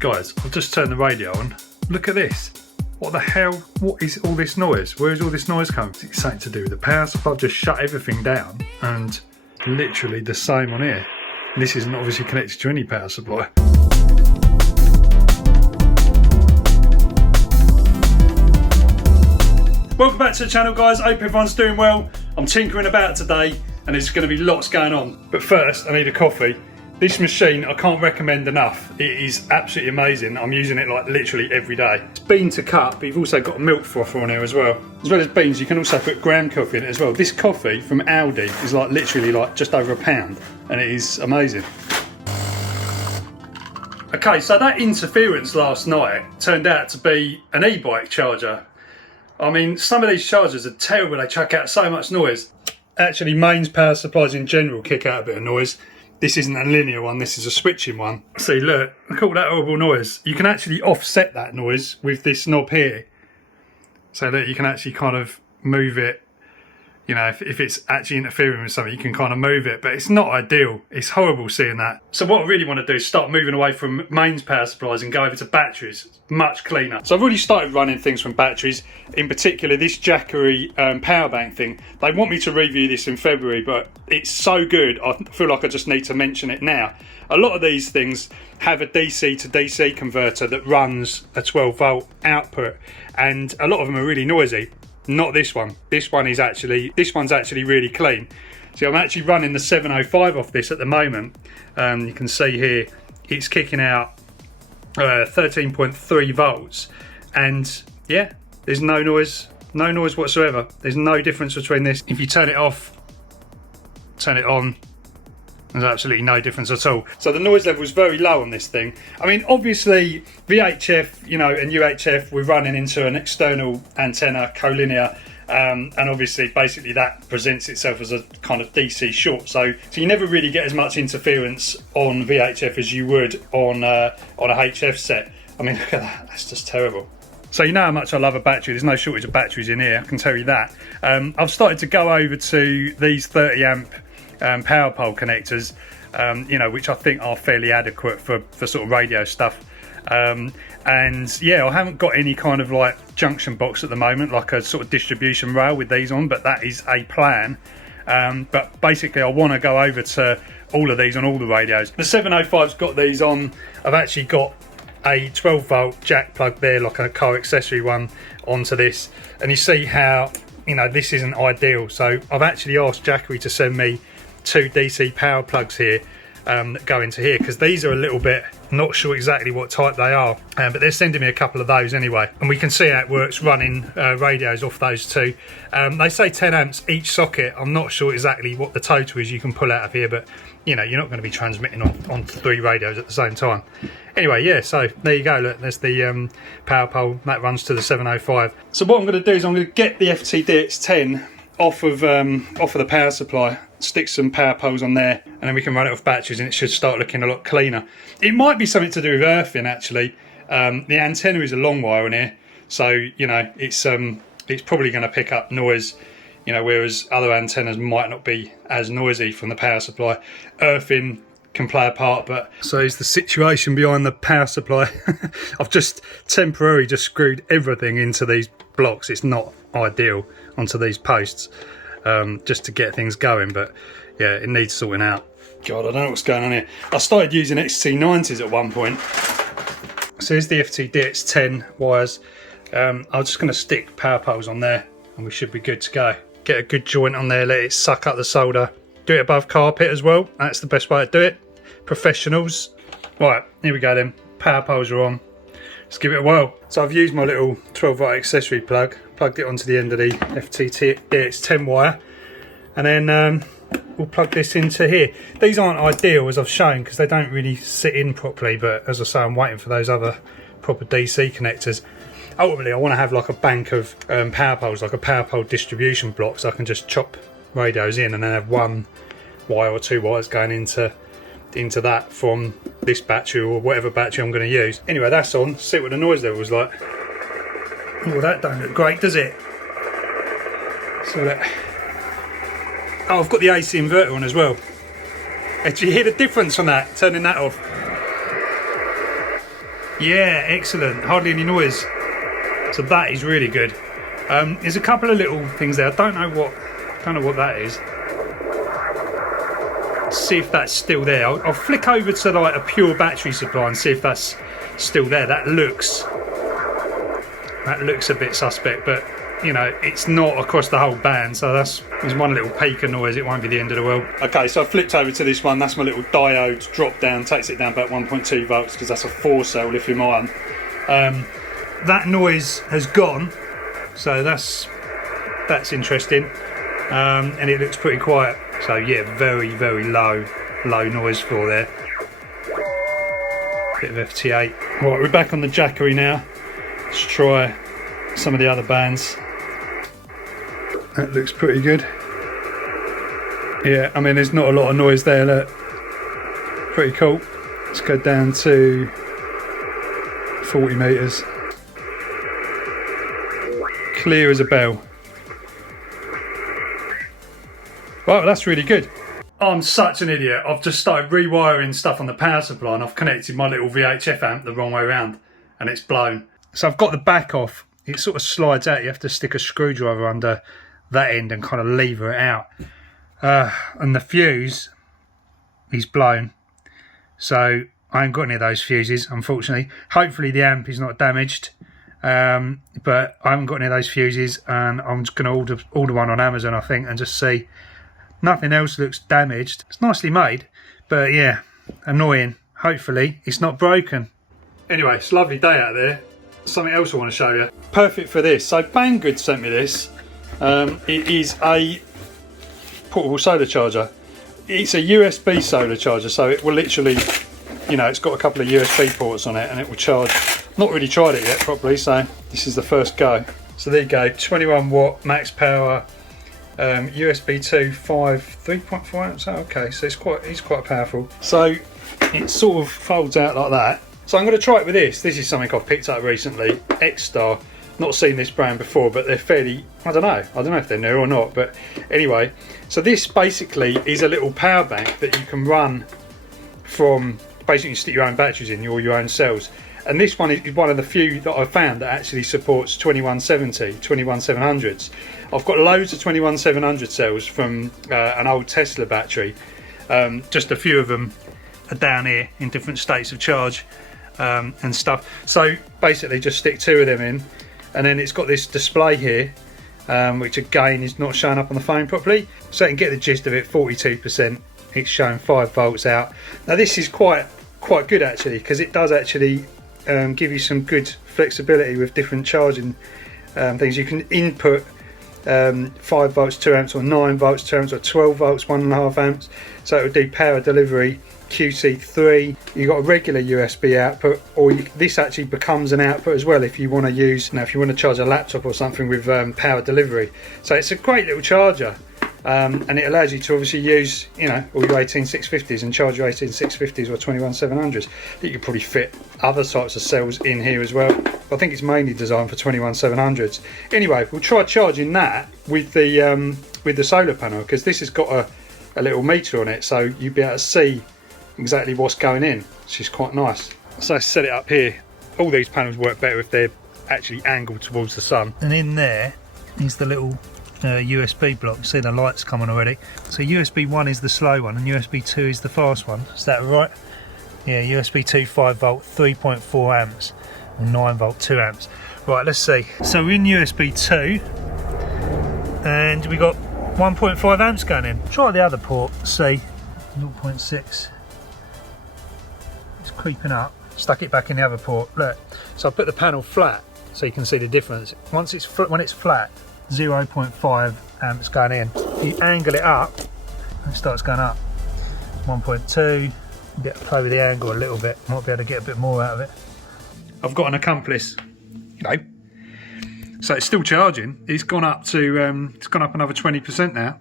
Guys, I've just turned the radio on. Look at this. What the hell? What is all this noise? Where is all this noise coming from? It's something to do with the power supply. I've just shut everything down and literally the same on here. This isn't obviously connected to any power supply. Welcome back to the channel, guys. I hope everyone's doing well. I'm tinkering about today and there's going to be lots going on. But first, I need a coffee. This machine, I can't recommend enough. It is absolutely amazing. I'm using it like literally every day. It's bean to cup, but you've also got a milk frother on here as well. As well as beans, you can also put ground coffee in it as well. This coffee from Aldi is like literally like just over £1 and it is amazing. Okay, so that interference last night turned out to be an e-bike charger. I mean, some of these chargers are terrible. They chuck out so much noise. Actually, mains power supplies in general kick out a bit of noise. This isn't a linear one, this is a switching one. See, look at all that horrible noise. You can actually offset that noise with this knob here. So that you can actually kind of move it. You know, if it's actually interfering with something, you can kind of move it, but it's not ideal. It's horrible seeing that. So what I really want to do is start moving away from mains power supplies and go over to batteries. It's much cleaner. So I've already started running things from batteries, in particular this JACKERY power bank thing. They want me to review this in February, but it's so good, I feel like I just need to mention it now. A lot of these things have a DC to DC converter that runs a 12 volt output, and a lot of them are really noisy. Not this one. This one's actually really clean. See, I'm actually running the 705 off this at the moment. You can see here it's kicking out 13.3 volts, and yeah, there's no noise whatsoever. There's no difference between this. If you turn it off, turn it on, there's absolutely no difference at all. So the noise level is very low on this thing. I mean, obviously VHF, you know, and UHF, we're running into an external antenna, collinear, and obviously basically that presents itself as a kind of DC short. So you never really get as much interference on VHF as you would on a HF set. I mean, look at that, that's just terrible. So you know how much I love a battery. There's no shortage of batteries in here, I can tell you that. I've started to go over to these 30 amp power pole connectors, you know, which I think are fairly adequate for sort of radio stuff. And yeah, I haven't got any kind of like junction box at the moment, like a sort of distribution rail with these on, but that is a plan. But basically I want to go over to all of these on all the radios. The 705's got these on. I've actually got a 12 volt jack plug there, like a car accessory one, onto this, and you see how, you know, this isn't ideal. So I've actually asked JACKERY to send me 2 DC power plugs here that go into here, because these are a little bit, not sure exactly what type they are, but they're sending me a couple of those anyway, and we can see how it works running radios off those two. They say 10 amps each socket. I'm not sure exactly what the total is you can pull out of here, but you know, you're not going to be transmitting on 3 radios at the same time. Anyway, yeah, so there you go. Look, there's the power pole that runs to the 705. So what I'm going to do is I'm going to get the FTDX10 off of the power supply, stick some power poles on there, and then we can run it off batteries and it should start looking a lot cleaner. It might be something to do with earthing actually. The antenna is a long wire in here, so you know, it's probably going to pick up noise, you know, whereas other antennas might not be as noisy from the power supply. Earthing can play a part, but so is the situation behind the power supply. I've just temporarily just screwed everything into these blocks. It's not ideal onto these posts, just to get things going, but yeah, it needs sorting out. God, I don't know what's going on here. I started using XT90s at one point. So here's the FTDX10 wires. I'm just going to stick power poles on there and we should be good to go. Get a good joint on there, let it suck up the solder. Do it above carpet as well, that's the best way to do it. Professionals. Right, here we go then. Power poles are on. Let's give it a whirl. So I've used my little 12 volt accessory plug, plugged it onto the end of the FTDX10 wire, and then we'll plug this into here. These aren't ideal as I've shown because they don't really sit in properly, but as I say, I'm waiting for those other proper DC connectors. Ultimately I want to have like a bank of power poles, like a power pole distribution block, so I can just chop radios in and then have 1 wire or 2 wires going into that from this battery or whatever battery I'm going to use. Anyway, that's on. See what the noise level was like. Oh, that don't look great, does it? So that. Oh, I've got the AC inverter on as well. Did you hear the difference on that? Turning that off. Yeah, excellent. Hardly any noise. So that is really good. There's a couple of little things there. I don't know what that is. See if that's still there. I'll flick over to like a pure battery supply and see if that's still there. That looks a bit suspect, but you know, it's not across the whole band, so there's one little peak of noise. It won't be the end of the world. Okay, so I flipped over to this one. That's my little diode drop down, takes it down about 1.2 volts because that's a 4-cell lithium ion. That noise has gone, so that's interesting, and it looks pretty quiet. So yeah, very low noise floor there. Bit of FT8. Right, we're back on the Jackery now. Let's try some of the other bands. That looks pretty good. Yeah, I mean, there's not a lot of noise there. Look, pretty cool. Let's go down to 40 meters. Clear as a bell. Well, that's really good. I'm such an idiot. I've just started rewiring stuff on the power supply and I've connected my little VHF amp the wrong way around and it's blown. So I've got the back off. It sort of slides out. You have to stick a screwdriver under that end and kind of lever it out. And the fuse is blown. So I ain't got any of those fuses, unfortunately. Hopefully the amp is not damaged. But I haven't got any of those fuses and I'm just going to order one on Amazon, I think, and just see. Nothing else looks damaged. It's nicely made, but yeah, annoying. Hopefully it's not broken. Anyway, it's a lovely day out there. Something else I want to show you. Perfect for this. So Banggood sent me this. It is a portable solar charger. It's a USB solar charger, so it will literally, you know, it's got a couple of USB ports on it and it will charge. Not really tried it yet properly, so this is the first go. So there you go, 21 watt max power. USB 2, 3.5 amps. Oh, okay, so it's quite powerful. So it sort of folds out like that. So I'm going to try it with this. This is something I've picked up recently. XSTAR. Not seen this brand before, but they're fairly, I don't know if they're new or not, but anyway. So this basically is a little power bank that you can run from, basically you stick your own batteries in, or your own cells. And this one is one of the few that I've found that actually supports 2170, 21700s. I've got loads of 21700 cells from an old Tesla battery. Just a few of them are down here in different states of charge and stuff. So basically just stick 2 of them in, and then it's got this display here, which again is not showing up on the phone properly. So you can get the gist of it, 42%. It's showing 5 volts out. Now this is quite good actually, because it does actually give you some good flexibility with different charging things. You can input 5 volts 2 amps, or 9 volts 2 amps, or 12 volts 1.5 amps. So it would do power delivery, QC3. You've got a regular USB output, or this actually becomes an output as well if you want to use, if you want to charge a laptop or something with power delivery. So it's a great little charger. And it allows you to obviously use, all your 18650s and charge your 18650s or 21700s. I think you could probably fit other types of cells in here as well. I think it's mainly designed for 21700s. Anyway, we'll try charging that with the solar panel, because this has got a little meter on it, so you'll be able to see exactly what's going in, which is quite nice. So I set it up here. All these panels work better if they're actually angled towards the sun. And in there is the little USB block. See the lights come on already. So USB 1 is the slow one and USB 2 is the fast one. Is that right? Yeah, USB 2 5 volt 3.4 amps or 9 volt 2 amps. Right, let's see. So we're in USB 2 and we got 1.5 amps going in. Try the other port, see. 0.6. It's creeping up. Stuck it back in the other port. Look. So I put the panel flat so you can see the difference. When it's flat, 0.5 amps going in. If you angle it up, it starts going up. 1.2. Get to play with the angle a little bit. Might be able to get a bit more out of it. I've got an accomplice. So it's still charging. It's gone up to it's gone up another 20% now.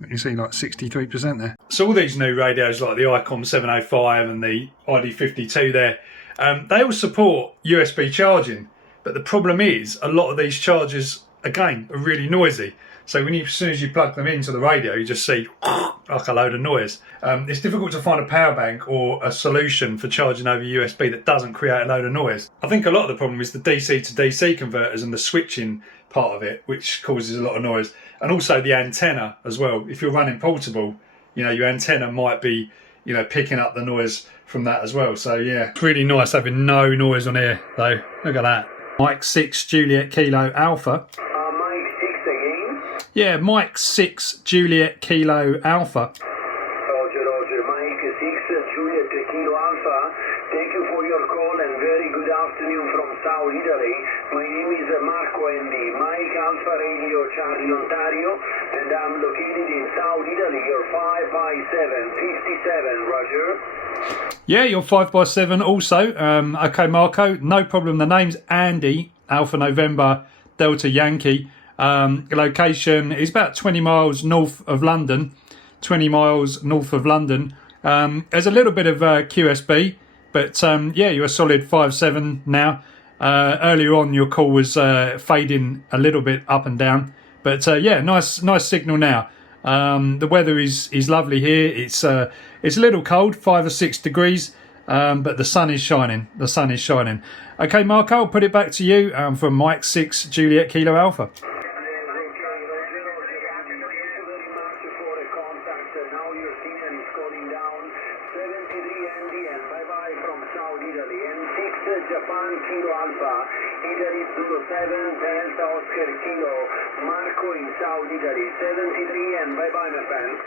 You can see like 63% there. So all these new radios like the ICOM 705 and the ID52 there, they all support USB charging. But the problem is a lot of these chargers again, are really noisy. So when as soon as you plug them into the radio, you just see like a load of noise. It's difficult to find a power bank or a solution for charging over USB that doesn't create a load of noise. I think a lot of the problem is the DC to DC converters and the switching part of it, which causes a lot of noise. And also the antenna as well. If you're running portable, you know, your antenna might be, you know, picking up the noise from that as well. So yeah, it's really nice having no noise on here though. Look at that. Mike 6 Juliet Kilo Alpha. Yeah, Mike 6 Juliet Kilo Alpha. Roger, Mike 6 Juliet Kilo Alpha. Thank you for your call and very good afternoon from South Italy. My name is Marco MB, Mike Alpha Radio Charlie Ontario, and I'm located in South Italy. You're 55757, Roger. Yeah, you're 5x7 also. Okay, Marco, no problem. The name's Andy, Alpha November Delta Yankee. Location is about 20 miles north of London. 20 miles north of London. There's a little bit of QSB, but yeah, you're a solid 5.7 now. Earlier on, your call was fading a little bit up and down, but yeah, nice signal now. The weather is lovely here. It's a little cold, 5 or 6 degrees, but the sun is shining. The sun is shining. Okay, Marco, I'll put it back to you from Mike 6 Juliet Kilo Alpha. Japan Kilo Alpha, Italy 07 Delta Oscar Kilo, Marco in South Italy 73, and bye bye my friend.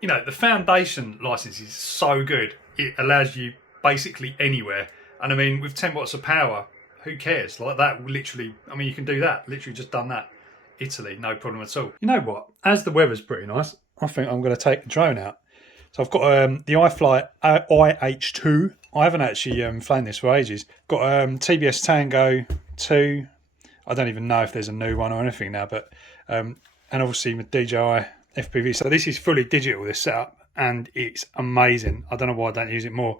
You know, the foundation license is so good. It allows you basically anywhere. And I mean, with 10 watts of power, who cares? Like that, literally, I mean, you can do that. Literally just done that. Italy, no problem at all. You know what? As the weather's pretty nice, I think I'm going to take the drone out. So I've got the iFly IH2. I haven't actually flown this for ages. Got TBS Tango 2. I don't even know if there's a new one or anything now, but and obviously with DJI FPV. So this is fully digital, this setup, and it's amazing. I don't know why I don't use it more.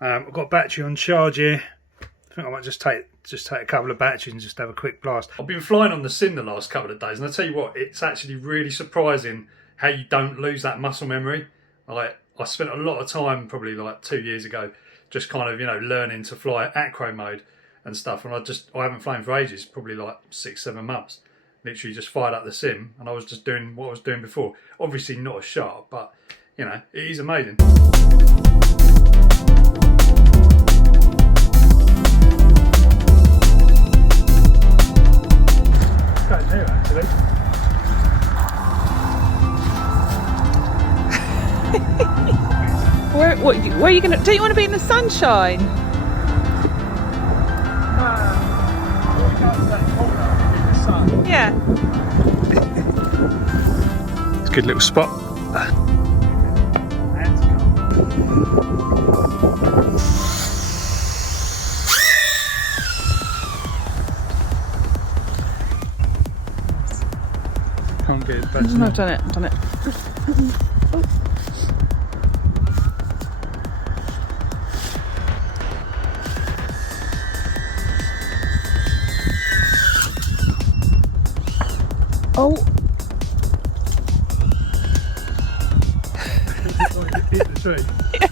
I've got battery on charge here. I think I might just take a couple of batteries and just have a quick blast. I've been flying on the sim the last couple of days, and I tell you what, it's actually really surprising how you don't lose that muscle memory. Like, I spent a lot of time, probably like 2 years ago, just kind of, you know, learning to fly acro mode and stuff, and I haven't flown for ages, probably like 6-7 months. Literally just fired up the sim and I was just doing what I was doing before. Obviously not as sharp, but you know, it is amazing. It's going here actually. Where are you gonna? Don't you want to be in the sunshine? Yeah. It's a good little spot. Can't get it better. No, I've done it. I've done it. Oh. Hit the tree. Yeah.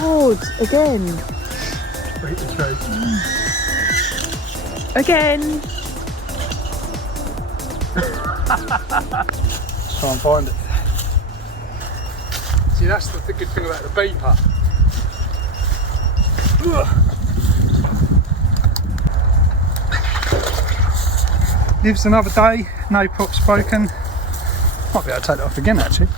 God, again. Hit the tree. Again. Let's try and find it. See, that's the good thing about the beeper. Lives another day, no pops broken. Might be able to take it off again actually.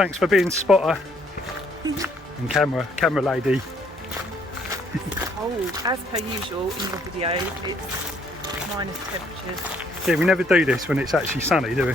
Thanks for being spotter and camera lady. Oh, as per usual in your video, it's minus temperatures. Yeah, we never do this when it's actually sunny, do we?